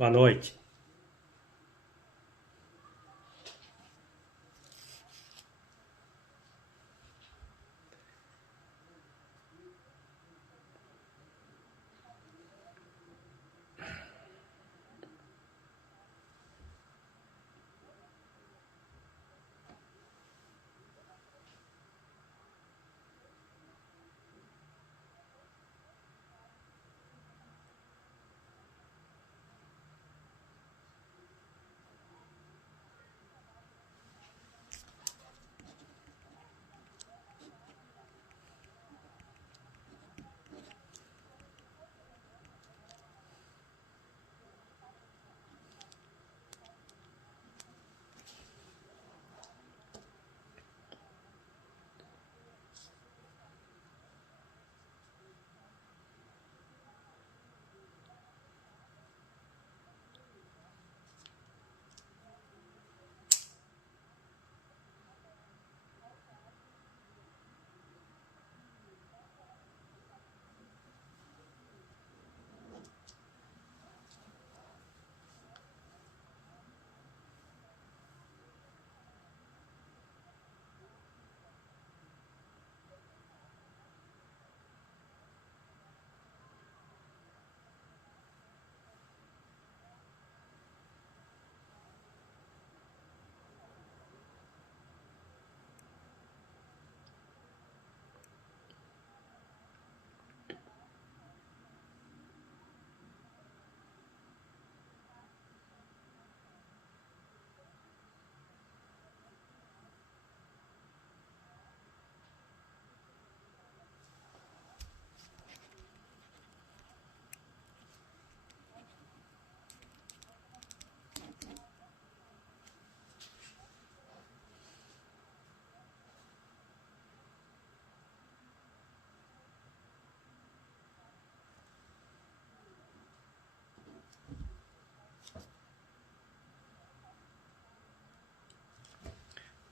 Boa noite.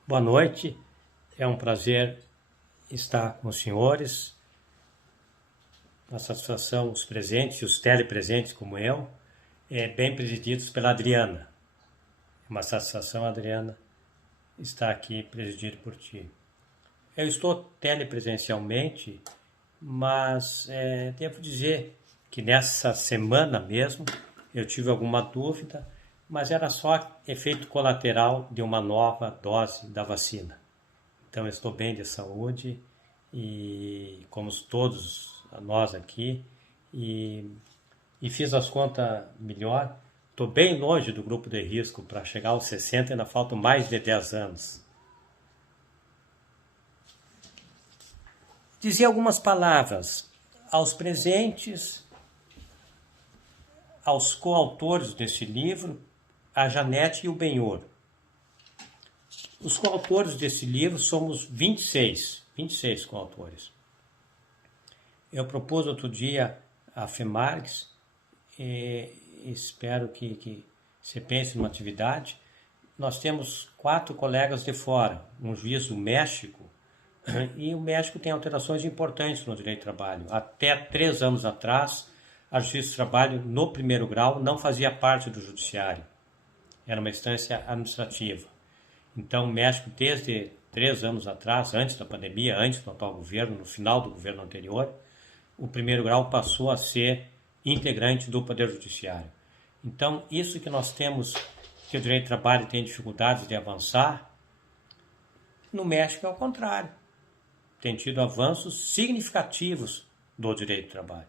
Boa noite, é um prazer estar com os senhores, uma satisfação os presentes e os telepresentes como eu, bem presididos pela Adriana. É uma satisfação, Adriana, estar aqui presidido por ti. Eu estou telepresencialmente, mas devo dizer que nessa semana mesmo eu tive alguma dúvida, mas era só efeito colateral de uma nova dose da vacina. Então eu estou bem de saúde, e como todos nós aqui, e fiz as contas melhor. Estou bem longe do grupo de risco. Para chegar aos 60 ainda faltam mais de 10 anos. Dizer algumas palavras aos presentes, aos coautores desse livro, a Janete e o Benhor. Os coautores desse livro somos 26 coautores. Eu propus outro dia a FEMARGS, e espero que você pense numa atividade. Nós temos 4 colegas de fora, um juiz do México, e o México tem alterações importantes no direito do trabalho. Até 3 anos atrás, a Justiça do Trabalho, no primeiro grau, não fazia parte do judiciário. Era uma instância administrativa. Então, o México, desde 3 anos atrás, antes da pandemia, antes do atual governo, no final do governo anterior, o primeiro grau passou a ser integrante do Poder Judiciário. Então, isso que nós temos, que o direito do trabalho tem dificuldades de avançar, no México é o contrário. Tem tido avanços significativos do direito do trabalho.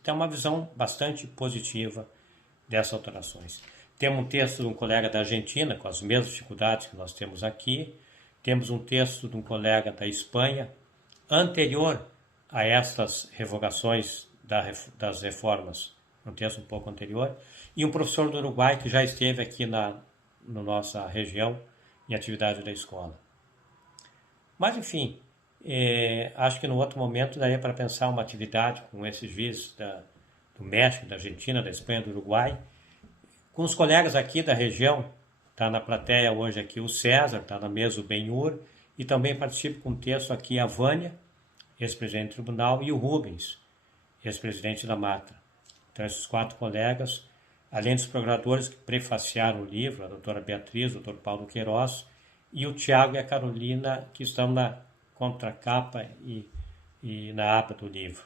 Então, é uma visão bastante positiva dessas alterações. Temos um texto de um colega da Argentina, com as mesmas dificuldades que nós temos aqui. Temos um texto de um colega da Espanha, anterior a estas revogações das reformas, um texto um pouco anterior. E um professor do Uruguai que já esteve aqui na nossa região, em atividade da escola. Mas, enfim, acho que no outro momento daria para pensar uma atividade com esses juízes do México, da Argentina, da Espanha, do Uruguai, com os colegas aqui da região. Está na plateia hoje aqui o César, está na mesa o Benhur, e também participa com o texto aqui a Vânia, ex-presidente do tribunal, e o Rubens, ex-presidente da Matra. Então, esses 4 colegas, além dos procuradores que prefaciaram o livro, a doutora Beatriz, o doutor Paulo Queiroz, e o Tiago e a Carolina, que estão na contracapa e na aba do livro.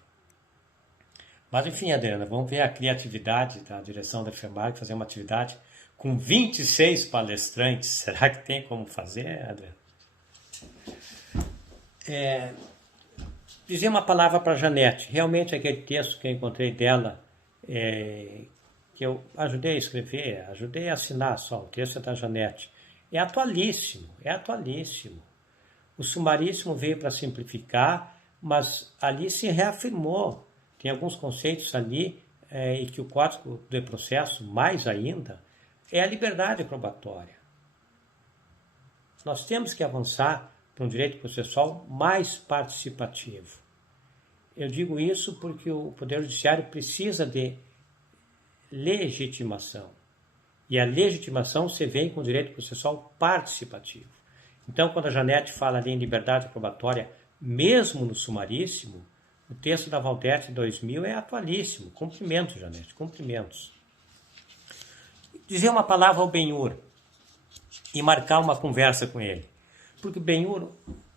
Mas enfim, Adriana, vamos ver a criatividade da direção da FEMARC, fazer uma atividade com 26 palestrantes. Será que tem como fazer, Adriana? Dizer uma palavra para a Janete. Realmente aquele texto que eu encontrei dela, que eu ajudei a escrever, ajudei a assinar só, o texto é da Janete. É atualíssimo, é atualíssimo. O sumaríssimo veio para simplificar, mas ali se reafirmou. Tem alguns conceitos ali e que o Código de Processo, mais ainda, é a liberdade probatória. Nós temos que avançar para um direito processual mais participativo. Eu digo isso porque o Poder Judiciário precisa de legitimação. E a legitimação se vem com o direito processual participativo. Então, quando a Janete fala ali em liberdade probatória, mesmo no sumaríssimo, o texto da Valdete 2000 é atualíssimo. Cumprimentos, Janete, cumprimentos. Dizer uma palavra ao Benhur e marcar uma conversa com ele. Porque o Benhur,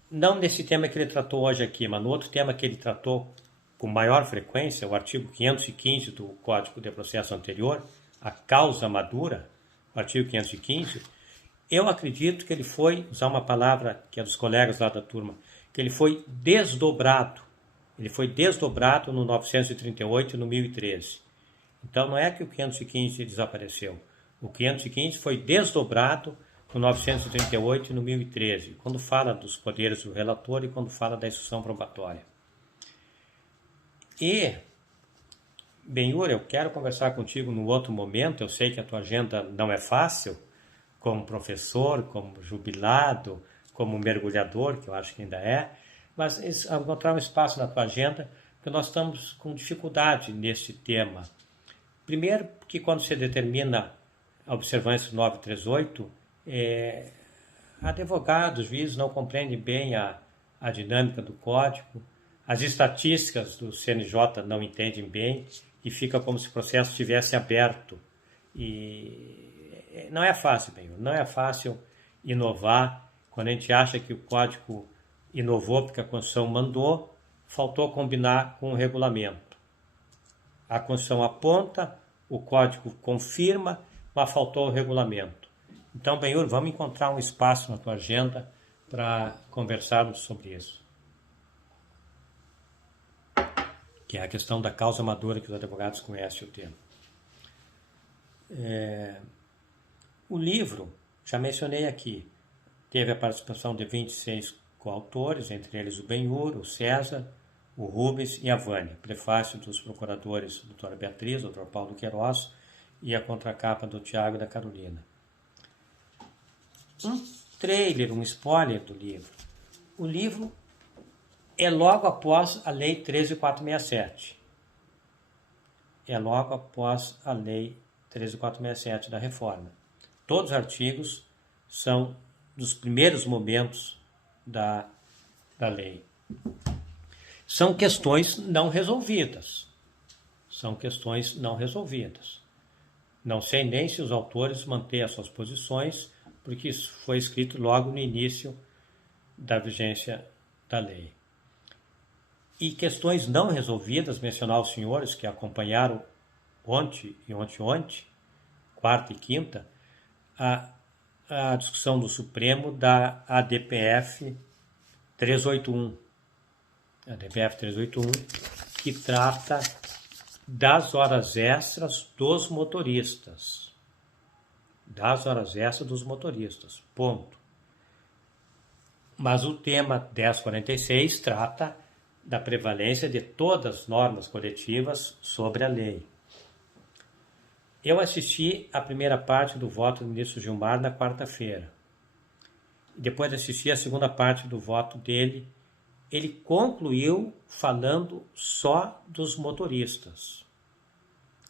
não nesse tema que ele tratou hoje aqui, mas no outro tema que ele tratou com maior frequência, o artigo 515 do Código de Processo anterior, a causa madura, o artigo 515, eu acredito que ele foi, usar uma palavra que é dos colegas lá da turma, que ele foi desdobrado. Ele foi desdobrado no 938 e no 1013. Então não é que o 515 desapareceu. O 515 foi desdobrado no 938 e no 1013, quando fala dos poderes do relator e quando fala da instrução probatória. E, Benhur, eu quero conversar contigo num outro momento. Eu sei que a tua agenda não é fácil, como professor, como jubilado, como mergulhador, que eu acho que ainda é, mas encontrar um espaço na tua agenda, porque nós estamos com dificuldade nesse tema. Primeiro, porque quando se determina a observância do 938, advogados, juízes não compreendem bem a dinâmica do código, as estatísticas do CNJ não entendem bem e fica como se o processo estivesse aberto. E não é fácil, bem, não é fácil inovar quando a gente acha que o código inovou porque a Constituição mandou, faltou combinar com o regulamento. A Constituição aponta, o código confirma, mas faltou o regulamento. Então, Benhur, vamos encontrar um espaço na tua agenda para conversarmos sobre isso. Que é a questão da causa madura, que os advogados conhecem o tema. O livro, já mencionei aqui, teve a participação de 26 coautores, entre eles o Benhur, o César, o Rubens e a Vânia. Prefácio dos procuradores a doutora Beatriz, o Dr. Paulo Queiroz e a contracapa do Tiago e da Carolina. Um trailer, um spoiler do livro. O livro é logo após a Lei 13.467. É logo após a Lei 13.467 da reforma. Todos os artigos são dos primeiros momentos da lei. São questões não resolvidas. São questões não resolvidas. Não sei nem se os autores mantêm as suas posições, porque isso foi escrito logo no início da vigência da lei. E questões não resolvidas, mencionar os senhores que acompanharam ontem e ontem, quarta e quinta, a discussão do Supremo da ADPF 381. A ADPF 381, que trata das horas extras dos motoristas. Das horas extras dos motoristas, ponto. Mas o tema 1046 trata da prevalência de todas as normas coletivas sobre a lei. Eu assisti a primeira parte do voto do ministro Gilmar na quarta-feira. Depois assisti a segunda parte do voto dele. Ele concluiu falando só dos motoristas.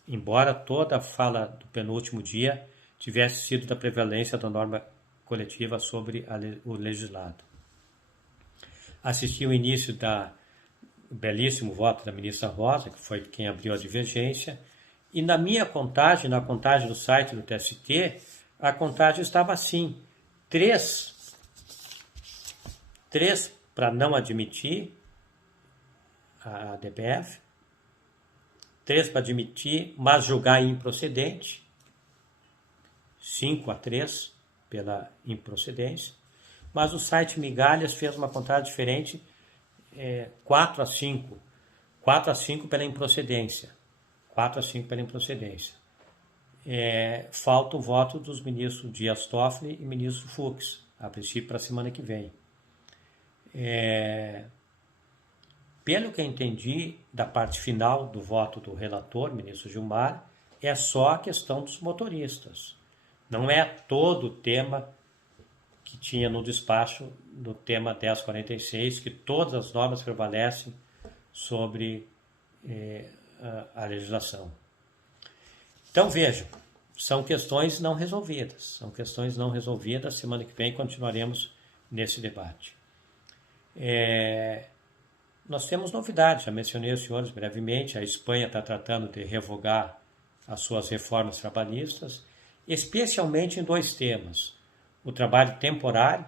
Embora toda a fala do penúltimo dia tivesse sido da prevalência da norma coletiva sobre o legislado. Assisti o início do belíssimo voto da ministra Rosa, que foi quem abriu a divergência, E na minha contagem, na contagem do site do TST, a contagem estava assim: 3 para não admitir a DPF, 3 para admitir, mas julgar improcedente, 5-3 pela improcedência, mas o site Migalhas fez uma contagem diferente, 4-5, 4-5 pela improcedência, 4-5 pela improcedência. Falta o voto dos ministros Dias Toffoli e ministro Fux, a princípio para a semana que vem. Pelo que eu entendi da parte final do voto do relator, ministro Gilmar, é só a questão dos motoristas. Não é todo o tema que tinha no despacho do tema 1046, que todas as normas prevalecem sobre a legislação. Então, vejam, são questões não resolvidas. Semana que vem continuaremos nesse debate. Nós temos novidades, já mencionei aos senhores brevemente, a Espanha está tratando de revogar as suas reformas trabalhistas, especialmente em 2 temas. O trabalho temporário,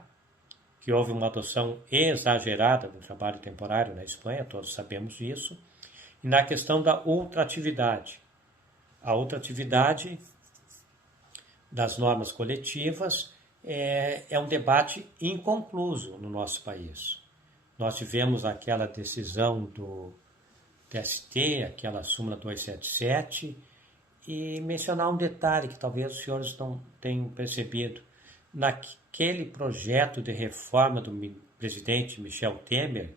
que houve uma adoção exagerada do trabalho temporário na Espanha, todos sabemos disso, e na questão da ultratividade. A ultratividade das normas coletivas é um debate inconcluso no nosso país. Nós tivemos aquela decisão do TST, aquela súmula 277, e mencionar um detalhe que talvez os senhores não tenham percebido. Naquele projeto de reforma do presidente Michel Temer,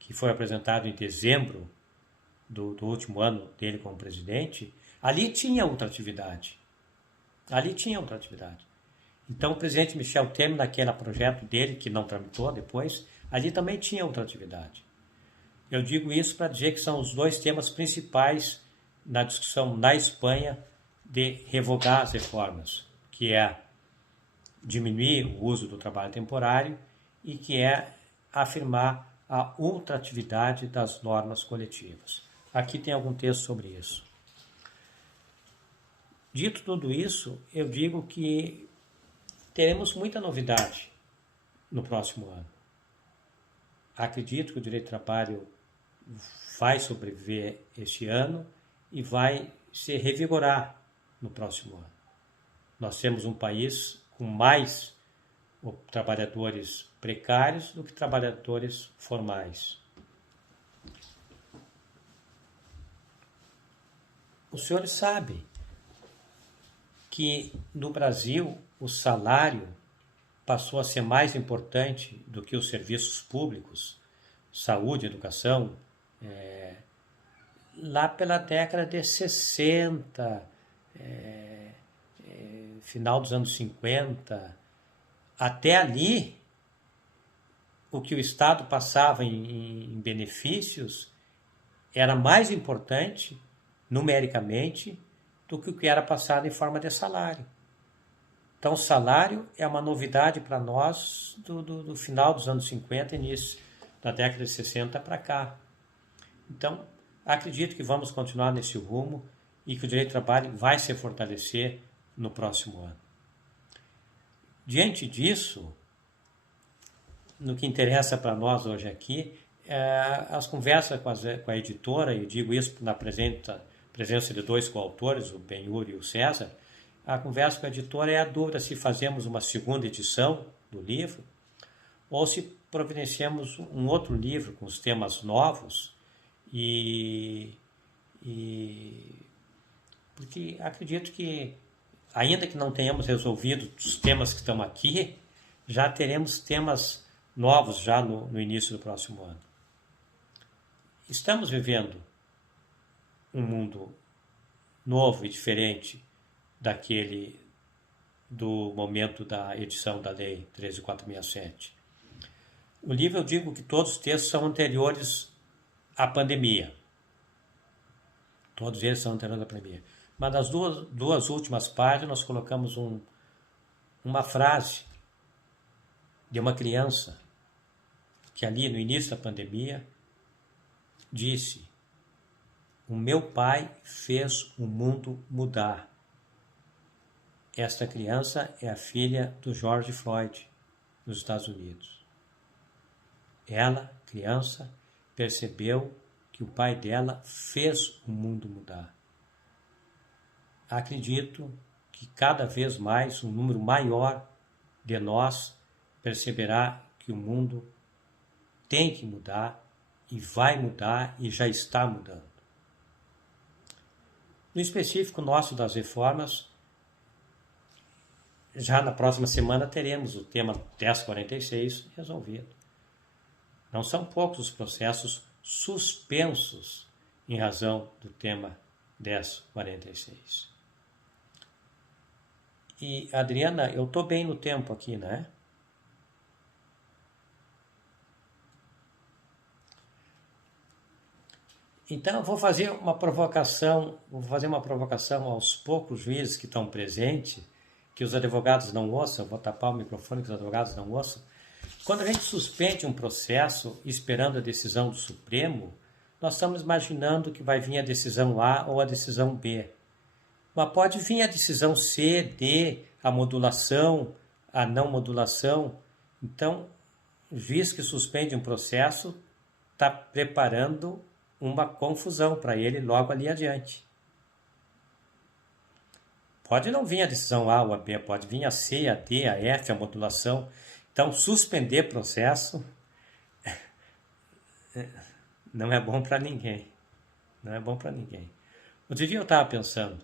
que foi apresentado em dezembro do último ano dele como presidente, ali tinha ultratividade. Então, o presidente Michel Temer, naquele projeto dele, que não tramitou depois, ali também tinha ultratividade. Eu digo isso para dizer que são os 2 temas principais na discussão na Espanha de revogar as reformas, que é diminuir o uso do trabalho temporário e que é afirmar a ultratividade das normas coletivas. Aqui tem algum texto sobre isso. Dito tudo isso, eu digo que teremos muita novidade no próximo ano. Acredito que o direito do trabalho vai sobreviver este ano e vai se revigorar no próximo ano. Nós temos um país com mais trabalhadores precários do que trabalhadores formais. Os senhores sabem que no Brasil o salário passou a ser mais importante do que os serviços públicos, saúde, educação, lá pela década de 60, final dos anos 50, até ali, o que o Estado passava em benefícios era mais importante, numericamente, do que o que era passado em forma de salário. Então, o salário é uma novidade para nós do final dos anos 50 e início da década de 60 para cá. Então, acredito que vamos continuar nesse rumo e que o direito do trabalho vai se fortalecer no próximo ano. Diante disso, no que interessa para nós hoje aqui, as conversas com a editora, e digo isso na presença de 2 coautores, o Benhur e o César, a conversa com a editora é a dúvida se fazemos uma segunda edição do livro ou se providenciamos um outro livro com os temas novos porque acredito que, ainda que não tenhamos resolvido os temas que estão aqui, já teremos temas novos já no início do próximo ano. Estamos vivendo um mundo novo e diferente daquele do momento da edição da Lei 13.467. O livro, eu digo que todos os textos são anteriores à pandemia. Todos eles são anteriores à pandemia. Mas nas duas últimas páginas nós colocamos uma frase de uma criança que ali no início da pandemia disse: O meu pai fez o mundo mudar. Esta criança é a filha do George Floyd, nos Estados Unidos. Ela, criança, percebeu que o pai dela fez o mundo mudar. Acredito que cada vez mais um número maior de nós perceberá que o mundo tem que mudar e vai mudar e já está mudando. No específico nosso das reformas, já na próxima semana teremos o tema 1046 resolvido. Não são poucos os processos suspensos em razão do tema 1046. E, Adriana, eu estou bem no tempo aqui, né? Então, eu vou fazer uma provocação aos poucos juízes que estão presentes, que os advogados não ouçam, vou tapar o microfone que os advogados não ouçam. Quando a gente suspende um processo esperando a decisão do Supremo, nós estamos imaginando que vai vir a decisão A ou a decisão B. Mas pode vir a decisão C, D, a modulação, a não modulação. Então, o juiz que suspende um processo está preparando uma confusão para ele logo ali adiante. Pode não vir a decisão A ou a B, pode vir a C, a D, a F, a modulação. Então, suspender processo não é bom para ninguém. Não é bom para ninguém. Outro dia eu estava pensando,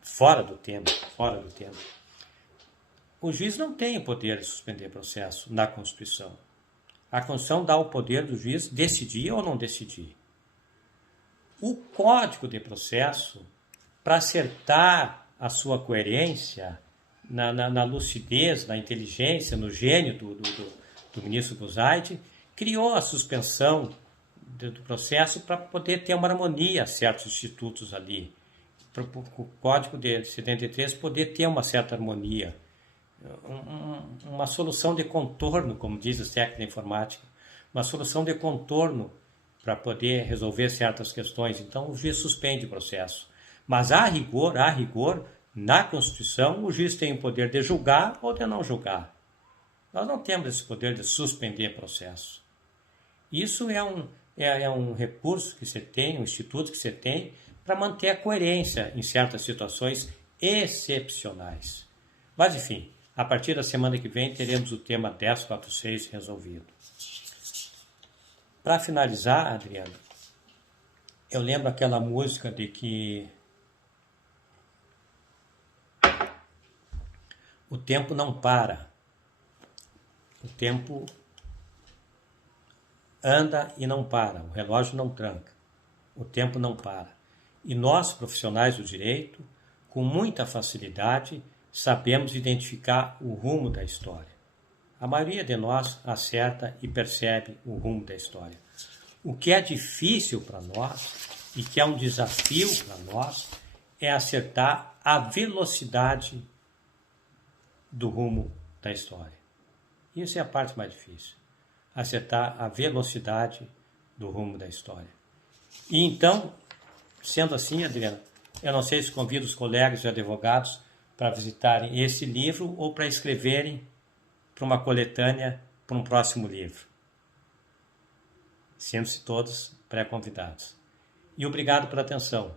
fora do tema. O juiz não tem o poder de suspender processo na Constituição. A Constituição dá o poder do juiz decidir ou não decidir. O Código de Processo, para acertar a sua coerência, na lucidez, na inteligência, no gênio do ministro Buzaide, criou a suspensão do processo para poder ter uma harmonia a certos institutos ali. Para o Código de 73 poder ter uma certa harmonia. Uma solução de contorno, como diz o técnico de informática, uma solução de contorno para poder resolver certas questões. Então, o juiz suspende o processo. Mas, a rigor, na Constituição, o juiz tem o poder de julgar ou de não julgar. Nós não temos esse poder de suspender processo. Isso é um recurso que você tem, um instituto que você tem, para manter a coerência em certas situações excepcionais. Mas, enfim, a partir da semana que vem teremos o tema 1046 resolvido. Para finalizar, Adriano, eu lembro aquela música de que o tempo não para. O tempo anda e não para. O relógio não tranca. O tempo não para. E nós, profissionais do direito, com muita facilidade, sabemos identificar o rumo da história. A maioria de nós acerta e percebe o rumo da história. O que é difícil para nós e que é um desafio para nós é acertar a velocidade do rumo da história. Isso é a parte mais difícil. Acertar a velocidade do rumo da história. E então, sendo assim, Adriana, eu não sei se convido os colegas e advogados para visitarem esse livro ou para escreverem para uma coletânea para um próximo livro. Sendo-se todos pré-convidados. E obrigado pela atenção.